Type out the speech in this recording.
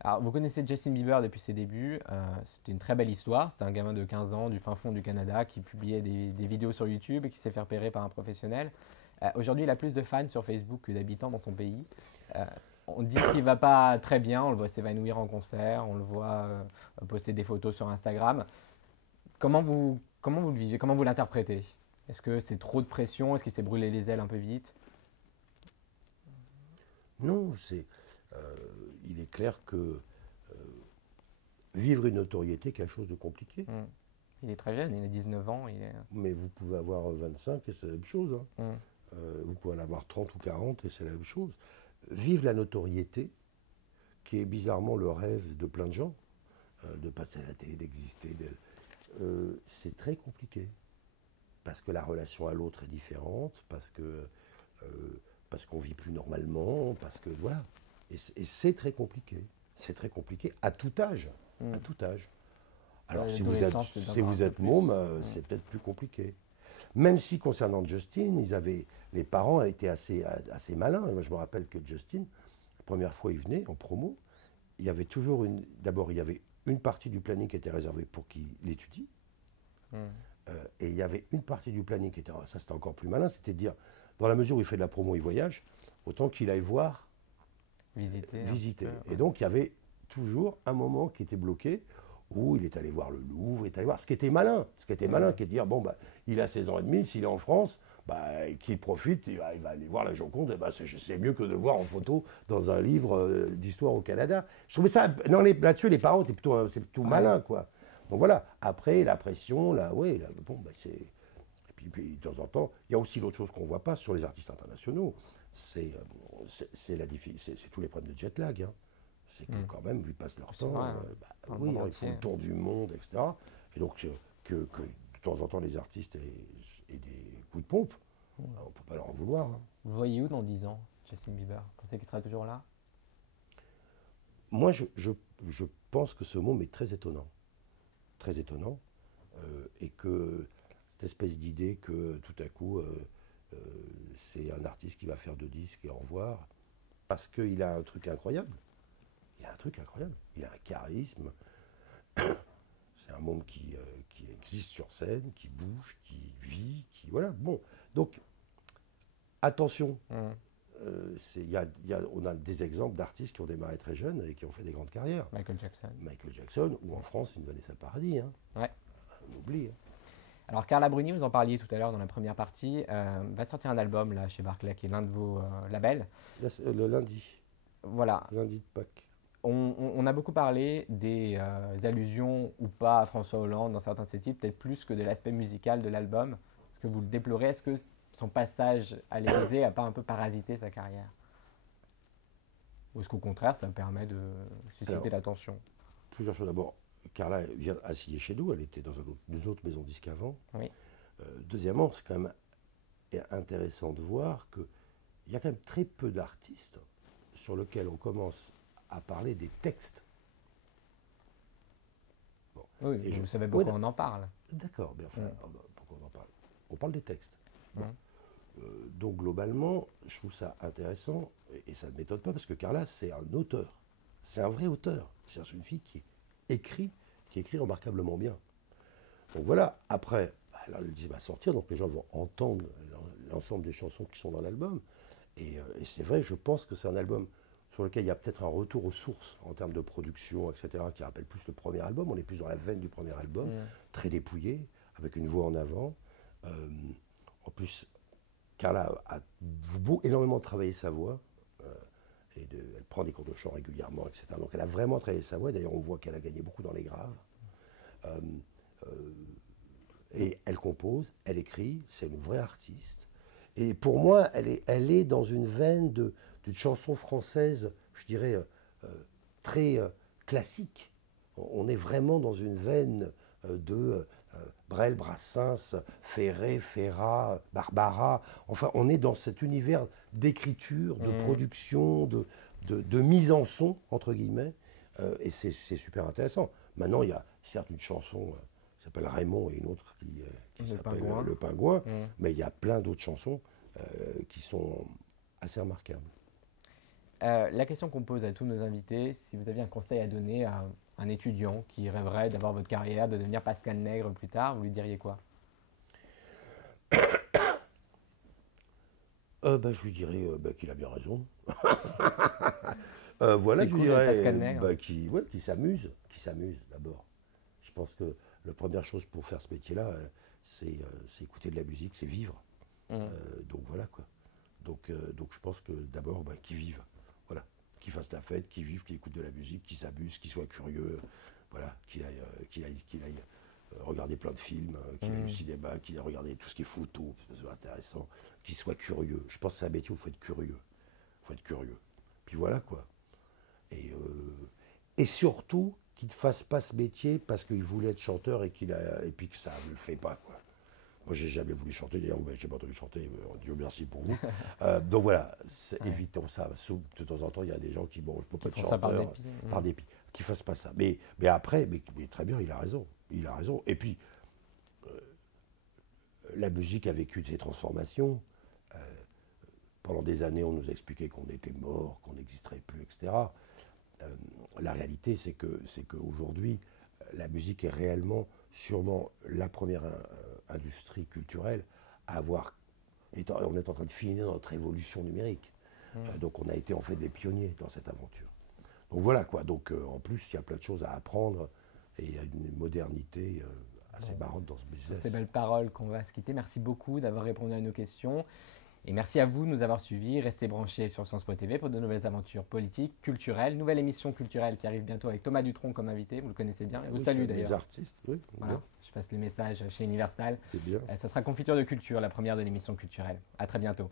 Alors, vous connaissez Justin Bieber depuis ses débuts. C'était une très belle histoire. C'était un gamin de 15 ans du fin fond du Canada qui publiait des vidéos sur YouTube et qui s'est fait repérer par un professionnel. Aujourd'hui, il a plus de fans sur Facebook que d'habitants dans son pays. Euh, on dit qu'il va pas très bien. On le voit s'évanouir en concert. On le voit poster des photos sur Instagram. Comment vous le vivez? Comment vous l'interprétez? Est-ce que c'est trop de pression? Est-ce qu'il s'est brûlé les ailes un peu vite? Non, il est clair que vivre une notoriété est quelque chose de compliqué. Hmm. Il est très jeune, il a 19 ans. Mais vous pouvez avoir 25 et c'est la même chose, hein. Hmm. Vous pouvez en avoir 30 ou 40 et c'est la même chose. Vivre la notoriété, qui est bizarrement le rêve de plein de gens, de passer à la télé, d'exister, c'est très compliqué. Parce que la relation à l'autre est différente, parce qu'on vit plus normalement, parce que voilà. Et c'est très compliqué. C'est très compliqué à tout âge. À Hmm. tout âge. Alors L'adolescence, peut-être si encore un vous peu êtes plus. môme, c'est peut-être plus compliqué. Même si concernant Justin, les parents étaient assez malins. Moi, je me rappelle que Justin, la première fois il venait en promo, il y avait toujours d'abord il y avait une partie du planning qui était réservée pour qu'il étudie, Hmm. et il y avait une partie du planning qui était, ça c'était encore plus malin, c'était de dire, dans la mesure où il fait de la promo, il voyage, autant qu'il aille voir, Visiter un petit visiter. peu. Et Ouais. donc il y avait toujours un moment qui était bloqué, où il est allé voir le Louvre, il est allé voir ce qui était malin, Hmm. qui est de dire, bon, bah, il a 16 ans et demi, s'il est en France, bah, qu'il profite, il va aller voir la Joconde, et bah, c'est mieux que de le voir en photo dans un livre d'histoire au Canada. Je trouvais ça, non, là-dessus, les parents, c'est plutôt Ouais. malin, quoi. Donc voilà, après, la pression, là, ouais, là, bon, bah, c'est... Et puis, de temps en temps, il y a aussi l'autre chose qu'on ne voit pas sur les artistes internationaux, c'est tous les problèmes de jet lag, hein. C'est que Hmm. quand même, ils passent leur C'est temps, vrai, hein. bah, Dans le oui, monde hein, ils font entier. le tour du monde, etc. Et donc, que de temps en temps, les artistes aient des coups de pompe, bah, on ne peut pas leur en vouloir, hein. Vous le voyez où dans 10 ans, Justin Bieber? Vous pensez qu'il sera toujours là? Moi, je pense que ce mot est très étonnant, et que cette espèce d'idée que tout à coup, euh, c'est un artiste qui va faire 2 disques et au revoir, parce qu'il a un truc incroyable. Il a un truc incroyable. Il a un charisme. C'est un monde qui existe sur scène, qui bouge, qui vit, qui... Voilà, bon. Donc, attention. Hmm. On a des exemples d'artistes qui ont démarré très jeunes et qui ont fait des grandes carrières. Michael Jackson. Michael Jackson, ou en France, une Vanessa Paradis, hein. Ouais. On oublie, hein. Alors Carla Bruni, vous en parliez tout à l'heure dans la première partie, va sortir un album là chez Barclay qui est l'un de vos labels. Là, le Voilà. lundi de Pâques. On a beaucoup parlé des allusions ou pas à François Hollande dans certains de ses titres, peut-être plus que de l'aspect musical de l'album. Est-ce que vous le déplorez? Est-ce que son passage à l'Élysée a pas un peu parasité sa carrière? Ou est-ce qu'au contraire, ça permet de susciter Alors, l'attention? plusieurs choses. D'abord, Carla vient assigner chez nous, elle était dans une autre maison de disques avant. Oui. Deuxièmement, c'est quand même intéressant de voir qu'il y a quand même très peu d'artistes sur lesquels on commence à parler des textes. Bon. Oui, Et vous je, le savez ouais, beaucoup, on en parle. d'accord, mais enfin, Mm. pourquoi on en parle? On parle des textes. Bon. Mm. Donc globalement, je trouve ça intéressant, et ça ne m'étonne pas, parce que Carla, c'est un auteur. C'est un vrai auteur. C'est une fille écrit, qui écrit remarquablement bien. Donc voilà, après, bah, là, le disque va sortir, donc les gens vont entendre l'ensemble des chansons qui sont dans l'album. Et c'est vrai, je pense que c'est un album sur lequel il y a peut-être un retour aux sources en termes de production, etc., qui rappelle plus le premier album. On est plus dans la veine du premier album, Mm. très dépouillé, avec une voix en avant. Euh, En plus, Carla a énormément travaillé sa voix. Elle prend des cours de chant régulièrement, etc. Donc elle a vraiment travaillé sa voix. D'ailleurs, on voit qu'elle a gagné beaucoup dans les graves. Euh, euh, et elle compose, elle écrit, c'est une vraie artiste. Et pour moi, elle est dans une veine d'une chanson française, je dirais, très classique. On est vraiment dans une veine de Brel, Brassens, Ferré, Ferrat, Barbara. Enfin, on est dans cet univers d'écriture, de Mm. production, de mise en son, entre guillemets. Et c'est super intéressant. Maintenant, il y a certes une chanson qui s'appelle Raymond et une autre qui Le s'appelle pingouin. Le Pingouin, Mm. mais il y a plein d'autres chansons qui sont assez remarquables. La question qu'on pose à tous nos invités, si vous aviez un conseil à donner à un étudiant qui rêverait d'avoir votre carrière, de devenir Pascal Nègre plus tard, vous lui diriez quoi? Je lui dirais qu'il a bien raison. Voilà, C'est je lui cool d'être dirais Pascal Nègre. qu'il s'amuse d'abord. Je pense que la première chose pour faire ce métier-là, c'est écouter de la musique, c'est vivre. Mhm. Donc voilà quoi. Donc je pense que d'abord, qu'ils vivent. Voilà. Qu'ils fassent la fête, qu'ils vivent, qu'ils écoutent de la musique, qu'ils s'amusent, qu'ils soient curieux. Voilà. Qu'il aille regarder plein de films, qu'il aille au cinéma, qu'il aille regarder tout ce qui est photo, c'est intéressant, qu'il soit curieux. Je pense que c'est un métier où il faut être curieux. Il faut être curieux. Puis voilà quoi. Et surtout, qu'il ne fasse pas ce métier parce qu'il voulait être chanteur et puis que ça ne le fait pas quoi. Moi, j'ai jamais voulu chanter, d'ailleurs, vous m'avez jamais entendu chanter, Dieu merci pour vous. Donc voilà, évitons ça. De temps en temps, il y a des gens qui, bon, je ne peux pas être Font ça par chanteur, dépit. par dépit, qui ne fassent pas ça. Mais après, mais très bien, il a raison. Il a raison. Et puis, la musique a vécu ses transformations. Pendant des années, on nous a expliqué qu'on était mort, qu'on n'existerait plus, etc. La réalité, c'est qu'aujourd'hui, la musique est réellement, sûrement, la première industrie culturelle à avoir. On est en train de finir notre évolution numérique. Donc, on a été en fait des pionniers dans cette aventure. Donc voilà quoi. Donc en plus, il y a plein de choses à apprendre et il y a une modernité assez marrante dans ce Sur business. ces belles paroles qu'on va se quitter. Merci beaucoup d'avoir répondu à nos questions. Et merci à vous de nous avoir suivis. Restez branchés sur Sciences.tv pour de nouvelles aventures politiques, culturelles. Nouvelle émission culturelle qui arrive bientôt avec Thomas Dutronc comme invité. Vous le connaissez bien. Je vous salue d'ailleurs. Les artistes, oui. Voilà. Je passe le message chez Universal. C'est bien. Ça sera Confiture de culture, la première de l'émission culturelle. À très bientôt.